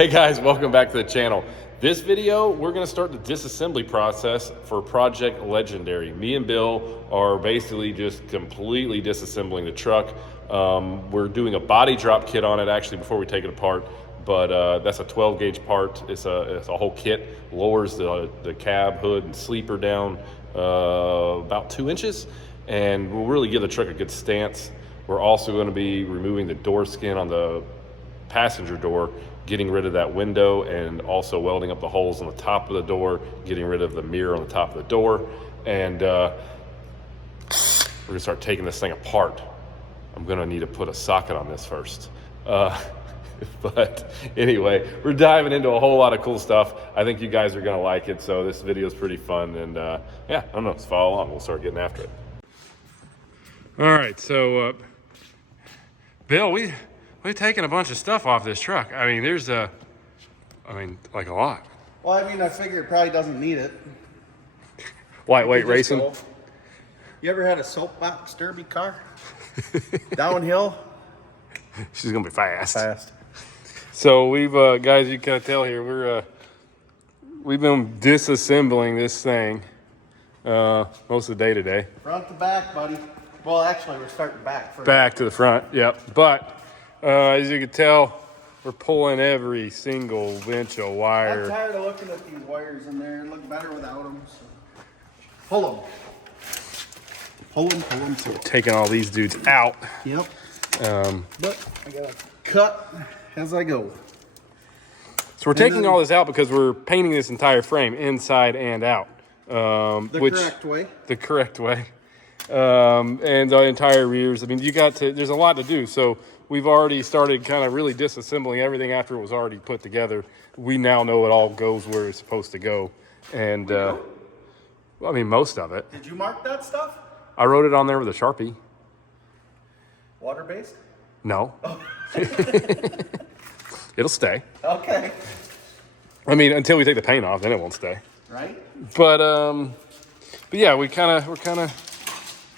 Hey guys, welcome back to the channel. This video, we're gonna start the disassembly process for Project Legendary. Me and Bill are basically just completely disassembling the truck. We're doing a body drop kit on it actually before we take it apart, but that's a 12 gauge part. It's a whole kit, lowers the cab, hood, and sleeper down about 2 inches, and will really give the truck a good stance. We're also gonna be removing the door skin on the passenger door, getting rid of that window, and also welding up the holes on the top of the door, getting rid of the mirror on the top of the door. And we're gonna start taking this thing apart. I'm gonna need to put a socket on this first. But anyway, we're diving into a whole lot of cool stuff. I think you guys are gonna like it, so this video is pretty fun. And yeah, I don't know, let's follow along. We'll start getting after it. All right, so Bill, we're taking a bunch of stuff off this truck. I mean, there's like a lot. Well, I mean, I figure it probably doesn't need it. Lightweight racing. You ever had a soapbox derby car? Downhill? She's gonna be fast. Fast. So we've, guys, you can tell here, we've been disassembling this thing most of the day today. Front to back, buddy. Well, actually, we're starting back first. Back to the front, yep. But as you can tell, we're pulling every single inch of wire. I'm tired of looking at these wires in there. They look better without them. So. Pull them. Pull them, pull them, pull them. Taking all these dudes out. Yep. But I gotta cut as I go. So we're taking all this out because we're painting this entire frame inside and out. Correct way. The correct way. And the entire rears. I mean, there's a lot to do. So we've already started kind of really disassembling everything after it was already put together. We now know it all goes where it's supposed to go. And, well, I mean, most of it. Did you mark that stuff? I wrote it on there with a Sharpie. Water-based? No. It'll stay. Okay. I mean, until we take the paint off, then it won't stay. Right. But yeah, we're kind of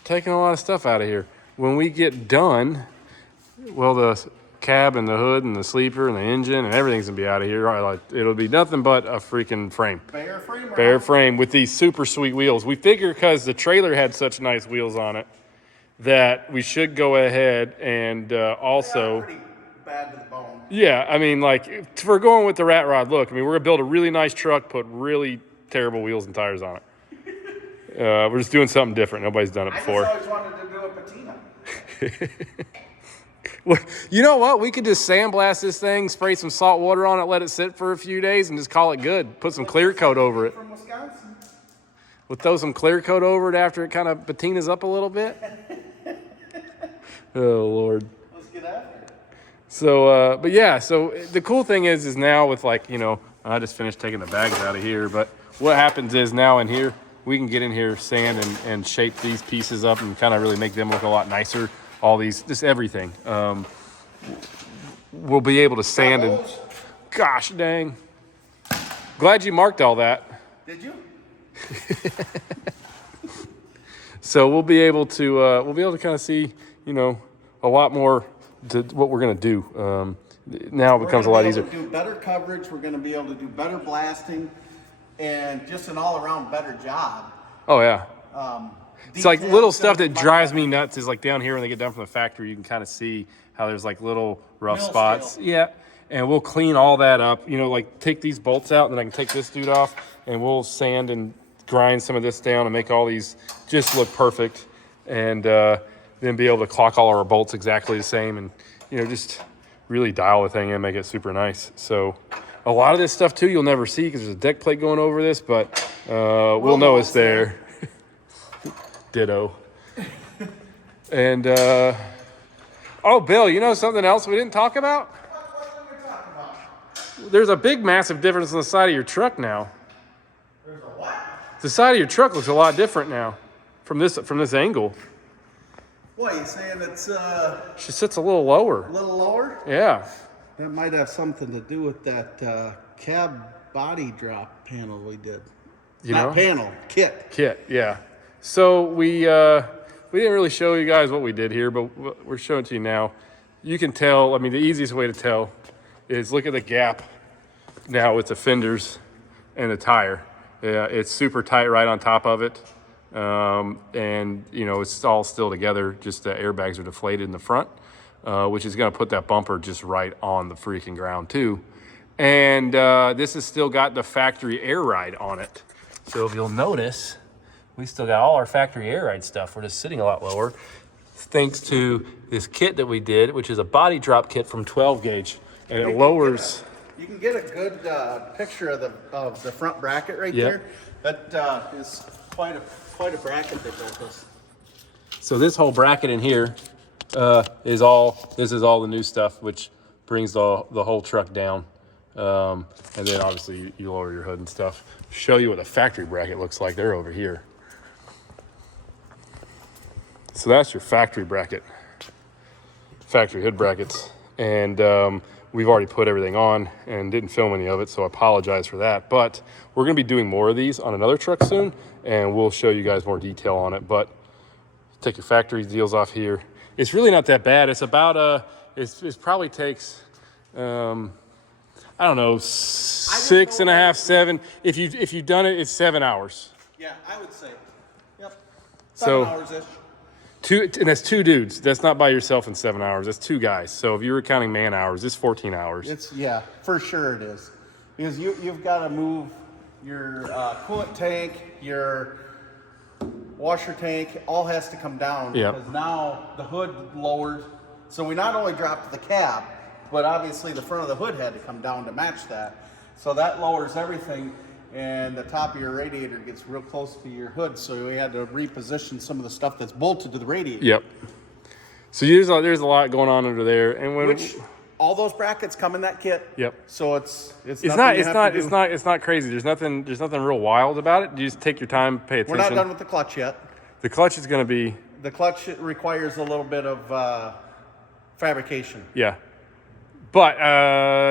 taking a lot of stuff out of here. When we get done, well, the cab and the hood and the sleeper and the engine and everything's gonna be out of here. Like, it'll be nothing but a freaking frame. Bare frame. Bare frame with these super sweet wheels. We figure because the trailer had such nice wheels on it that we should go ahead and also. Pretty bad to the bone. Yeah, I mean, like, if we're going with the rat rod look, I mean, we're gonna build a really nice truck, put really terrible wheels and tires on it. We're just doing something different. Nobody's done it before. I just always wanted to do a patina. Well, you know what? We could just sandblast this thing, spray some salt water on it, let it sit for a few days, and just call it good. Put some clear coat over it. From Wisconsin. We'll throw some clear coat over it after it kind of patinas up a little bit. Oh, Lord. Let's get after it. So, but yeah, so the cool thing is now with, like, you know, I just finished taking the bags out of here, but what happens is now in here, we can get in here, sand and shape these pieces up and kind of really make them look a lot nicer. All these, just everything. We'll be able to sand and, gosh dang. Glad you marked all that. Did you? So we'll be able to kind of see, you know, a lot more to what we're gonna do. Now it becomes a lot easier. We're gonna be able to do better coverage. We're gonna be able to do better blasting, and just an all-around better job. Oh yeah. It's like little stuff that drives me nuts is like down here when they get done from the factory, you can kind of see how there's like little rough spots. Yeah. And we'll clean all that up, you know, like take these bolts out and then I can take this dude off and we'll sand and grind some of this down and make all these just look perfect. And then be able to clock all our bolts exactly the same and, you know, just really dial the thing in and make it super nice. So a lot of this stuff too, you'll never see because there's a deck plate going over this, but we'll know it's there. Ditto. And oh, Bill, you know something else we didn't talk about? What did we talk about? There's a big, massive difference on the side of your truck now. There's a what? The side of your truck looks a lot different now from this angle. What, you saying it's She sits a little lower. a little lower? Yeah. That might have something to do with that cab body drop panel we did. You Not know? panel, kit. Kit, yeah. So we didn't really show you guys what we did here, but we're showing it to you now. You can tell, I mean, the easiest way to tell is look at the gap now with the fenders and the tire. Yeah, it's super tight right on top of it. And you know, it's all still together, just the airbags are deflated in the front, which is gonna put that bumper just right on the freaking ground too. And this has still got the factory air ride on it. So if you'll notice, we still got all our factory air ride stuff. We're just sitting a lot lower, thanks to this kit that we did, which is a body drop kit from 12 gauge. And it lowers. You can get a good picture of the front bracket right Yep. there. That is quite a bracket they built us. So this whole bracket in here is all the new stuff, which brings the whole truck down. And then obviously you lower your hood and stuff. Show you what the factory bracket looks like. They're over here. So that's your factory bracket, factory hood brackets. And we've already put everything on and didn't film any of it, so I apologize for that. But we're gonna be doing more of these on another truck soon, and we'll show you guys more detail on it. But take your factory deals off here. It's really not that bad. It's about it probably takes I don't know, 6.5, 7. If you've done it, it's 7 hours. Yeah, I would say. Yep. 7 So, hours-ish. And that's 2 dudes. That's not by yourself in 7 hours. That's 2 guys. So if you were counting man hours, it's 14 hours. Yeah, for sure it is. Because you've got to move your coolant tank, your washer tank, all has to come down. Yep. Because now the hood lowered. So we not only dropped the cab, but obviously the front of the hood had to come down to match that. So that lowers everything, and the top of your radiator gets real close to your hood. So we had to reposition some of the stuff that's bolted to the radiator. Yep. So there's a lot going on under there, and Which all those brackets come in that kit. Yep. So it's not crazy. There's nothing real wild about it. You just take your time, pay attention. We're not done with the clutch yet. The clutch is going to be. The clutch requires a little bit of fabrication. Yeah. But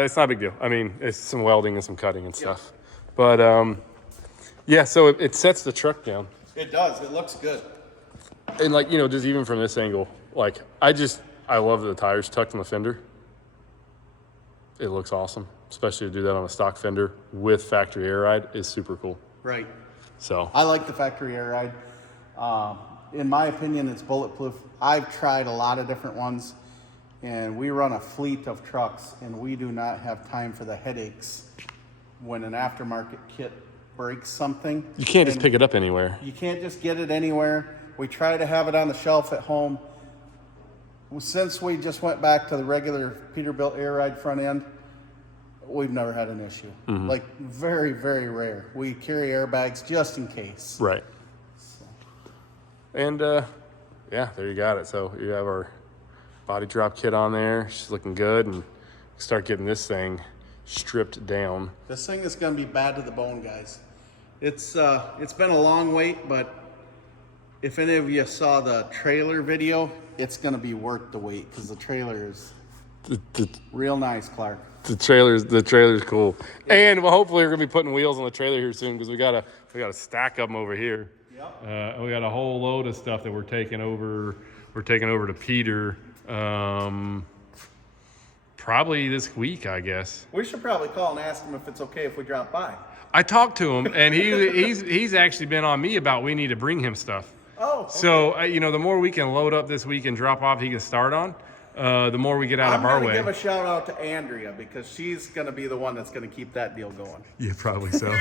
it's not a big deal. I mean, it's some welding and some cutting and stuff. But yeah, so it sets the truck down. It does. It looks good. And like, you know, just even from this angle, like I love the tires tucked in the fender. It looks awesome, especially to do that on a stock fender with factory air ride is super cool. Right. So I like the factory air ride. In my opinion, it's bulletproof. I've tried a lot of different ones, and we run a fleet of trucks, and we do not have time for the headaches when an aftermarket kit breaks something. you can't just pick it up anywhere. You can't just get it anywhere. We try to have it on the shelf at home. Since we just went back to the regular Peterbilt air ride front end, we've never had an issue. Mm-hmm. Like very, very rare. We carry airbags just in case. Right. And yeah, there you got it. So you have our body drop kit on there. She's looking good, and start getting this thing stripped down. This thing is going to be bad to the bone, guys. It's been a long wait, but if any of you saw the trailer video, it's going to be worth the wait because the trailer is real nice, Clark. The trailer's cool. And well, hopefully we're gonna be putting wheels on the trailer here soon, because we got a stack of them over here. Yep. We got a whole load of stuff that we're taking over to Peter probably this week, I guess. We should probably call and ask him if it's okay if we drop by. I talked to him, and he's actually been on me about we need to bring him stuff. Oh, okay. So you know, the more we can load up this week and drop off, he can start on. The more we get out of our way. I'm going to give a shout out to Andrea, because she's going to be the one that's going to keep that deal going. Yeah, probably so.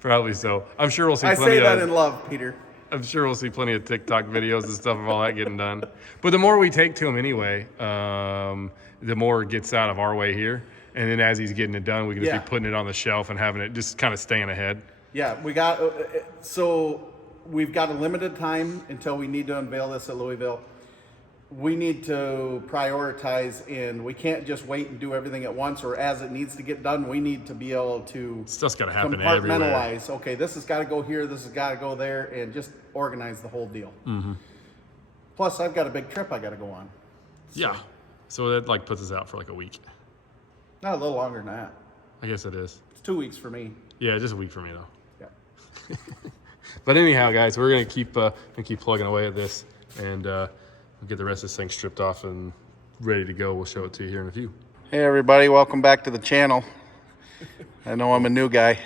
Probably so. I'm sure we'll see I plenty say that of. in love, Peter. I'm sure we'll see plenty of TikTok videos and stuff of all that getting done. But the more we take to him anyway, the more it gets out of our way here. And then as he's getting it done, we can just be putting it on the shelf and having it just kind of staying ahead. Yeah, we've got a limited time until we need to unveil this at Louisville. We need to prioritize, and we can't just wait and do everything at once or as it needs to get done. We need to be able to Stuff's got to happen compartmentalize. everywhere. Okay, this has got to go here, this has got to go there, and just organize the whole deal. Mm-hmm. Plus, I've got a big trip I got to go on. Yeah. So that like puts us out for like a week. Not a little longer than that. I guess it is. It's 2 weeks for me. Yeah, just a week for me though. Yeah. But anyhow, guys, we're gonna keep plugging away at this, and we'll get the rest of this thing stripped off and ready to go. We'll show it to you here in a few. Hey everybody, welcome back to the channel. I know I'm a new guy.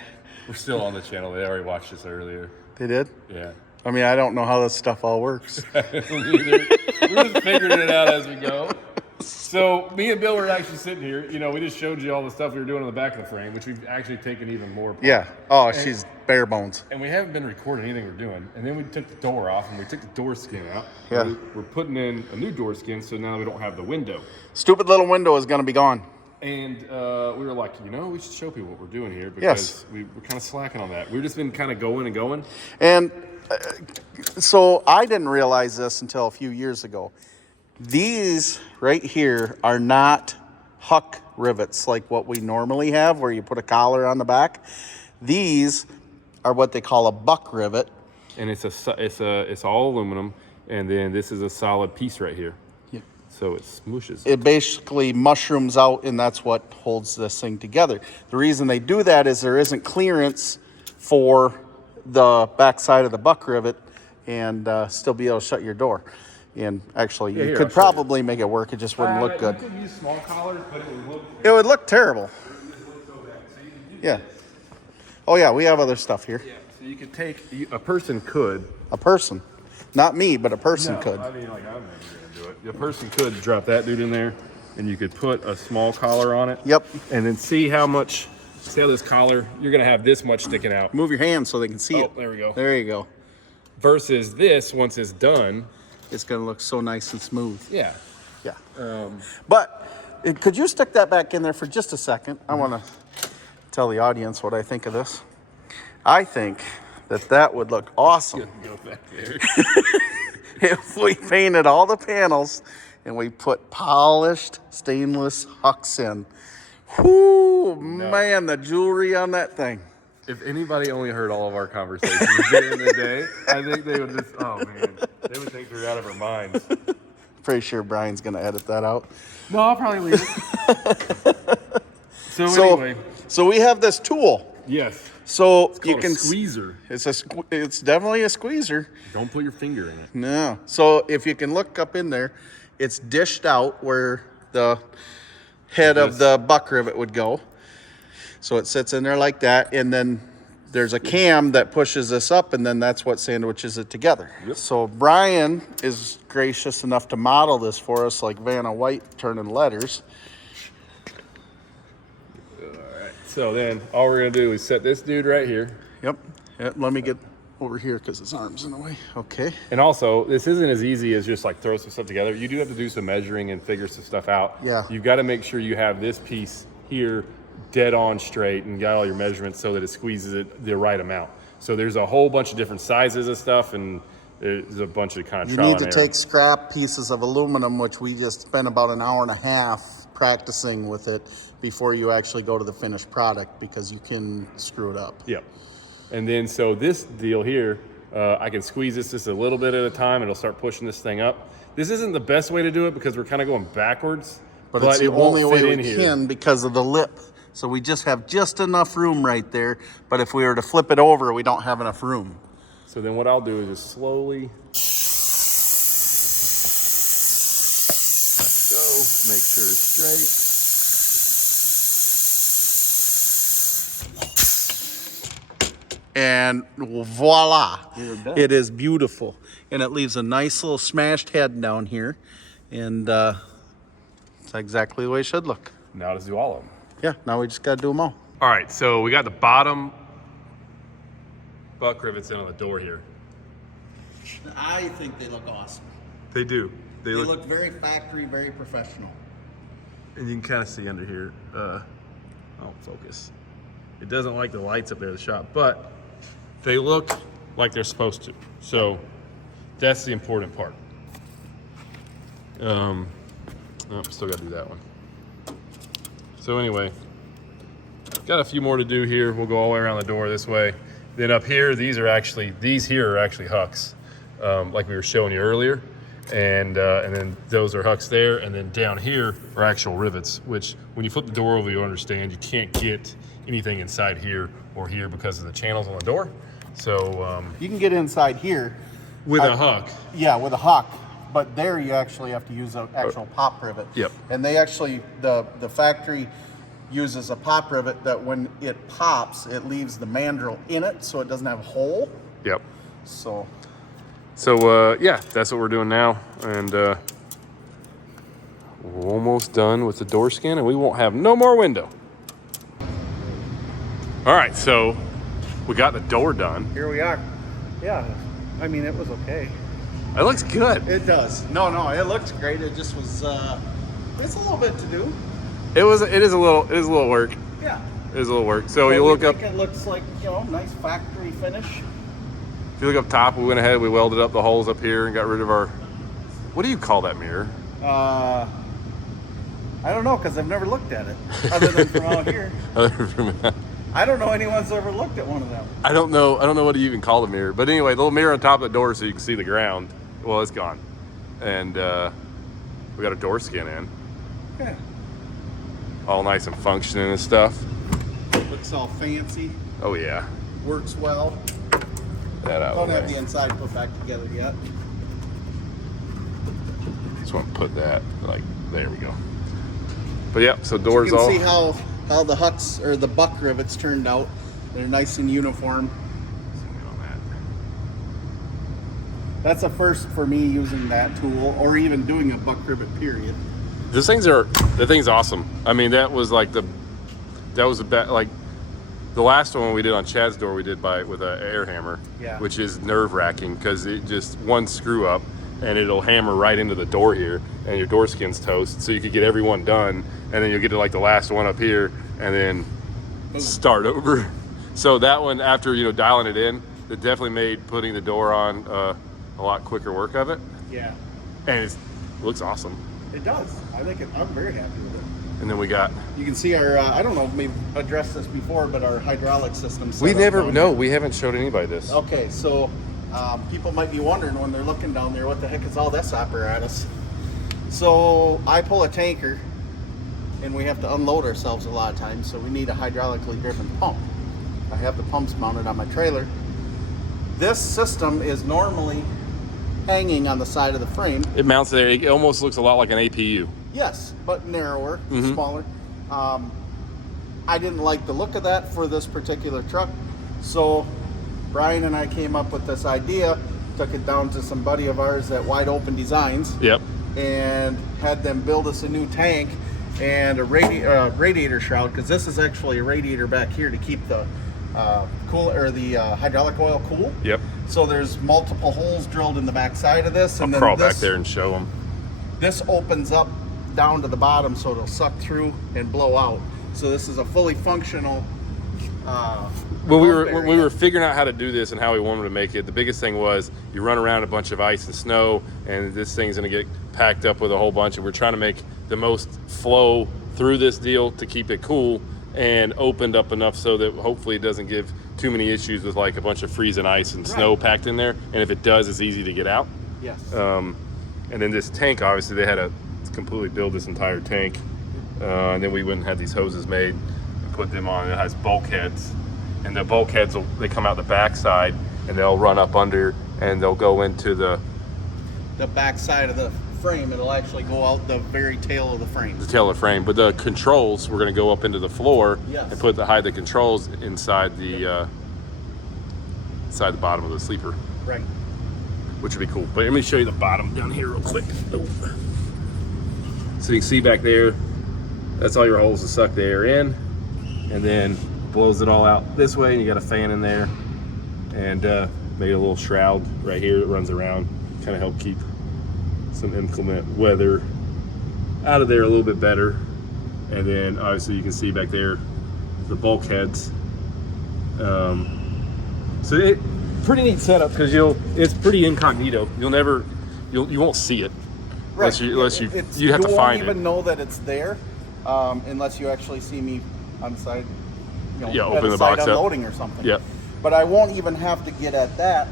We're still on the channel. They already watched this earlier. They did? Yeah. I mean, I don't know how this stuff all works. I don't either. We're just figuring it out as we go. So me and Bill were actually sitting here. You know, we just showed you all the stuff we were doing on the back of the frame, which we've actually taken even more apart. Yeah. Oh, she's bare bones. And we haven't been recording anything we're doing. And then we took the door off and we took the door skin out. Yeah. We're putting in a new door skin, so now we don't have the window. Stupid little window is going to be gone. And we were like, you know, we should show people what we're doing here because we're kind of slacking on that. We've just been kind of going and going. And so I didn't realize this until a few years ago. These right here are not huck rivets like what we normally have where you put a collar on the back. These are what they call a buck rivet. And it's all aluminum, and then this is a solid piece right here. Yep. So it smooshes. It basically mushrooms out, and that's what holds this thing together. The reason they do that is there isn't clearance for the back side of the buck rivet and still be able to shut your door. And actually, you could probably make it work. It just wouldn't look good. You could use small collars, but it would look terrible. Yeah. Oh yeah, we have other stuff here. Yeah. So you could take a person could. A person, not me, but a person could. I mean, like I'm never gonna do it. A person could drop that dude in there, and you could put a small collar on it. Yep. And then see how this collar. You're gonna have this much sticking out. Move your hand so they can see it. There we go. There you go. Versus this, once it's done, it's gonna look so nice and smooth. Yeah. Yeah. But could you stick that back in there for just a second? I want to tell the audience what I think of this. I think that would look awesome Go back there. if we painted all the panels and we put polished stainless hucks in. Whoo, man, the jewelry on that thing. If anybody only heard all of our conversations during the day, I think they would just, oh man, they would think we're out of our minds. Pretty sure Brian's going to edit that out. No, I'll probably leave it. So anyway. So we have this tool. Yes. So You can squeezer. It's definitely a squeezer. Don't put your finger in it. No. So if you can look up in there, it's dished out where the head of the buck rivet would go. So it sits in there like that, and then there's a cam that pushes this up, and then that's what sandwiches it together. Yep. So Brian is gracious enough to model this for us like Vanna White turning letters. So then all we're gonna do is set this dude right here. Yep. Let me get over here because his arm's in the way. Okay. And also, this isn't as easy as just like throw some stuff together. You do have to do some measuring and figure some stuff out. Yeah. You've got to make sure you have this piece here dead on straight and got all your measurements so that it squeezes it the right amount. So there's a whole bunch of different sizes of stuff, and there's a bunch of kind of trial You need and to error. take scrap pieces of aluminum, which we just spent about an hour and a half practicing with it before you actually go to the finished product, because you can screw it up. Yep. And then so this deal here, I can squeeze this just a little bit at a time. It'll start pushing this thing up. This isn't the best way to do it because we're kind of going backwards. But it's the only way we here. can because of the lip. So we just have just enough room right there. But if we were to flip it over, we don't have enough room. So then what I'll do is just slowly go, make sure it's straight. And voila, it is beautiful. And it leaves a nice little smashed head down here. And it's exactly the way it should look. Now let's do all of them. Yeah, now we just got to do them all. All right, so we got the bottom buck rivets in on the door here. I think they look awesome. They do. They look very factory, very professional. And you can kind of see under here. Oh, focus. It doesn't like the lights up there in the shop, but they look like they're supposed to. So that's the important part. Still got to do that one. So anyway, got a few more to do here. We'll go all the way around the door this way. Then up here, these here are actually hucks, like we were showing you earlier. And then those are hucks there. And then down here are actual rivets, which when you flip the door over, you'll understand you can't get anything inside here or here because of the channels on the door. So you can get inside here with a huck. Yeah, with a huck. but there you actually have to use an actual pop rivet. Yep. And they actually, the factory uses a pop rivet that when it pops, it leaves the mandrel in it, so it doesn't have a hole. Yep. So yeah, that's what we're doing now, and we're almost done with the door skin, and we won't have no more window. All right, so we got the door done. here we are. Yeah, I mean, it was okay. It looks good. It does. No, it looks great. It just was, it's a little bit to do. It is a little work. Yeah. It is a little work. So But you we look up, think it looks like, nice factory finish. if you look up top, we went ahead, we welded up the holes up here and got rid of our, what do you call that mirror? I don't know, because I've never looked at it, other than from out here. I don't know anyone's ever looked at one of them. I don't know what you even call the mirror. But anyway, the little mirror on top of the door so you can see the ground. Well, it's gone. And we got a door skin in. Yeah. All nice and functioning and stuff. Looks all fancy. Oh yeah. Works well. That out Don't of the have way. the inside put back together yet. Just want to put that, like, there we go. But yeah, so doors You can all. see how the huts or the buck rivets turned out. They're nice and uniform. That's a first for me using that tool, or even doing a buck rivet period. The thing's awesome. I mean, that was like the last one we did on Chad's door we did with an air hammer, Yeah. which is nerve wracking because it just one screw up and it'll hammer right into the door here and your door skin's toast. So you could get every one done and then you'll get to like the last one up here and then start over. So that one, after dialing it in, it definitely made putting the door on a lot quicker work of it, Yeah, and it looks awesome. it does. I'm very happy with it. And then we got. You can see our, I don't know if we've addressed this before, but our hydraulic system. We haven't showed anybody this. Okay, so people might be wondering when they're looking down there, what the heck is all this apparatus? So I pull a tanker, and we have to unload ourselves a lot of times, so we need a hydraulically driven pump. I have the pumps mounted on my trailer. This system is normally hanging on the side of the frame. It mounts there. It almost looks a lot like an APU. Yes, but narrower, smaller. I didn't like the look of that for this particular truck, so Brian and I came up with this idea, took it down to some buddy of ours at Wide Open Designs, Yep. and had them build us a new tank and a radiator shroud, because this is actually a radiator back here to keep the hydraulic oil cool. Yep. So there's multiple holes drilled in the back side of this, and I'll then crawl back there and show them. this opens up down to the bottom, so it'll suck through and blow out. So this is a fully functional. When we were figuring out how to do this and how we wanted to make it, the biggest thing was you run around a bunch of ice and snow, and this thing's going to get packed up with a whole bunch. And we're trying to make the most flow through this deal to keep it cool and opened up enough so that hopefully it doesn't give too many issues with like a bunch of freezing ice and snow packed in there. And if it does, it's easy to get out. Yes. And then this tank, obviously, they had to completely build this entire tank. And then we went and had these hoses made and put them on. It has bulkheads. And the bulkheads, they come out the backside and they'll run up under and they'll go into the back side of the frame. It'll actually go out the very tail of the frame. the tail of the frame. But the controls, we're going to go up into the floor Yes. and hide the controls inside the bottom of the sleeper, Right. which would be cool. But let me show you the bottom down here real quick. Oh. So you can see back there, that's all your holes to suck the air in, and then blows it all out this way, and you got a fan in there, and maybe a little shroud right here that runs around, kind of help keep some inclement weather out of there a little bit better. And then obviously you can see back there the bulkheads. So it pretty neat setup because it's pretty incognito. You won't see it. Right. Unless you have to find it. You won't even know that it's there unless you actually see me on the side, at open a the side box up. unloading or something. Yep. But I won't even have to get at that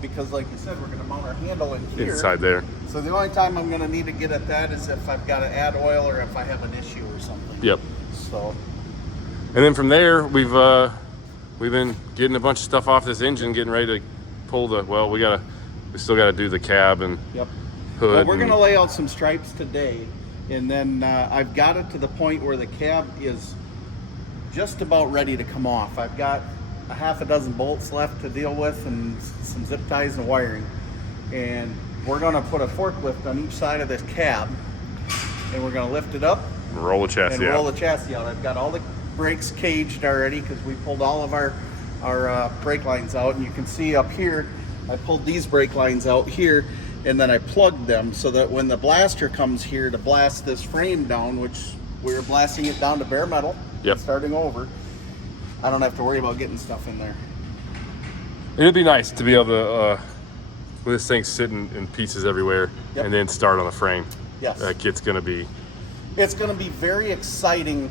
because, like you said, we're going to mount our handle in here. Inside there. So the only time I'm going to need to get at that is if I've got to add oil or if I have an issue or something. Yep. So. And then from there, we've been getting a bunch of stuff off this engine, getting ready to pull we still got to do the cab and Yep. hood. Well, we're going to lay out some stripes today, and then I've got it to the point where the cab is just about ready to come off. I've got a half a dozen bolts left to deal with and some zip ties and wiring. And we're going to put a forklift on each side of this cab, and we're going to lift it up Roll the chassis and roll out. the chassis out. I've got all the brakes caged already because we pulled all of our brake lines out, and you can see up here I pulled these brake lines out here, and then I plugged them so that when the blaster comes here to blast this frame down, which we're blasting it down to bare metal, Yep. starting over, I don't have to worry about getting stuff in there. It'd be nice to be able to, with this thing sitting in pieces everywhere, Yep. and then start on the frame. Yes. That kit's gonna be. It's going to be very exciting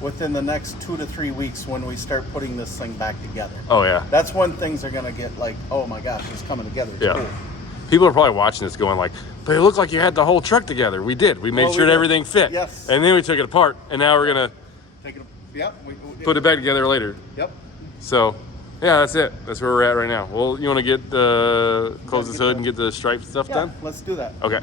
within the next 2 to 3 weeks when we start putting this thing back together. Oh yeah. That's when things are going to get like, oh my gosh, it's coming together. It's Yeah. cool. People are probably watching this going like, but it looked like you had the whole truck together. We did. We made Well, we sure did. everything fit. Yes. And then we took it apart, and now we're gonna Take it. Yep. put it back together later. Yep. So, yeah, that's it. That's where we're at right now. Well, you want to get close this hood and get the stripe stuff Yeah. done? Let's do that. Okay.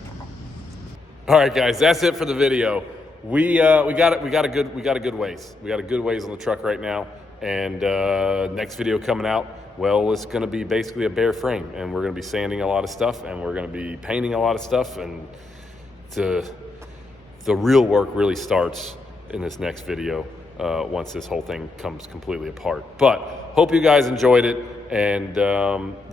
All right, guys, that's it for the video. We got a good ways. We got a good ways on the truck right now, and next video coming out. Well, it's going to be basically a bare frame, and we're going to be sanding a lot of stuff, and we're going to be painting a lot of stuff, and the real work really starts in this next video once this whole thing comes completely apart. But hope you guys enjoyed it, and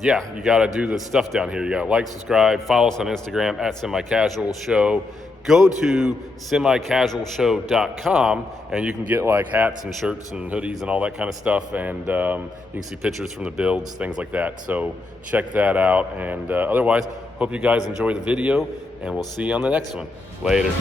yeah, you got to do the stuff down here. You got to like, subscribe, follow us on Instagram at Semi-Casual Show. Go to semicasualshow.com and you can get like hats and shirts and hoodies and all that kind of stuff, and you can see pictures from the builds, things like that. So check that out, and otherwise, hope you guys enjoy the video, and we'll see you on the next one. Later.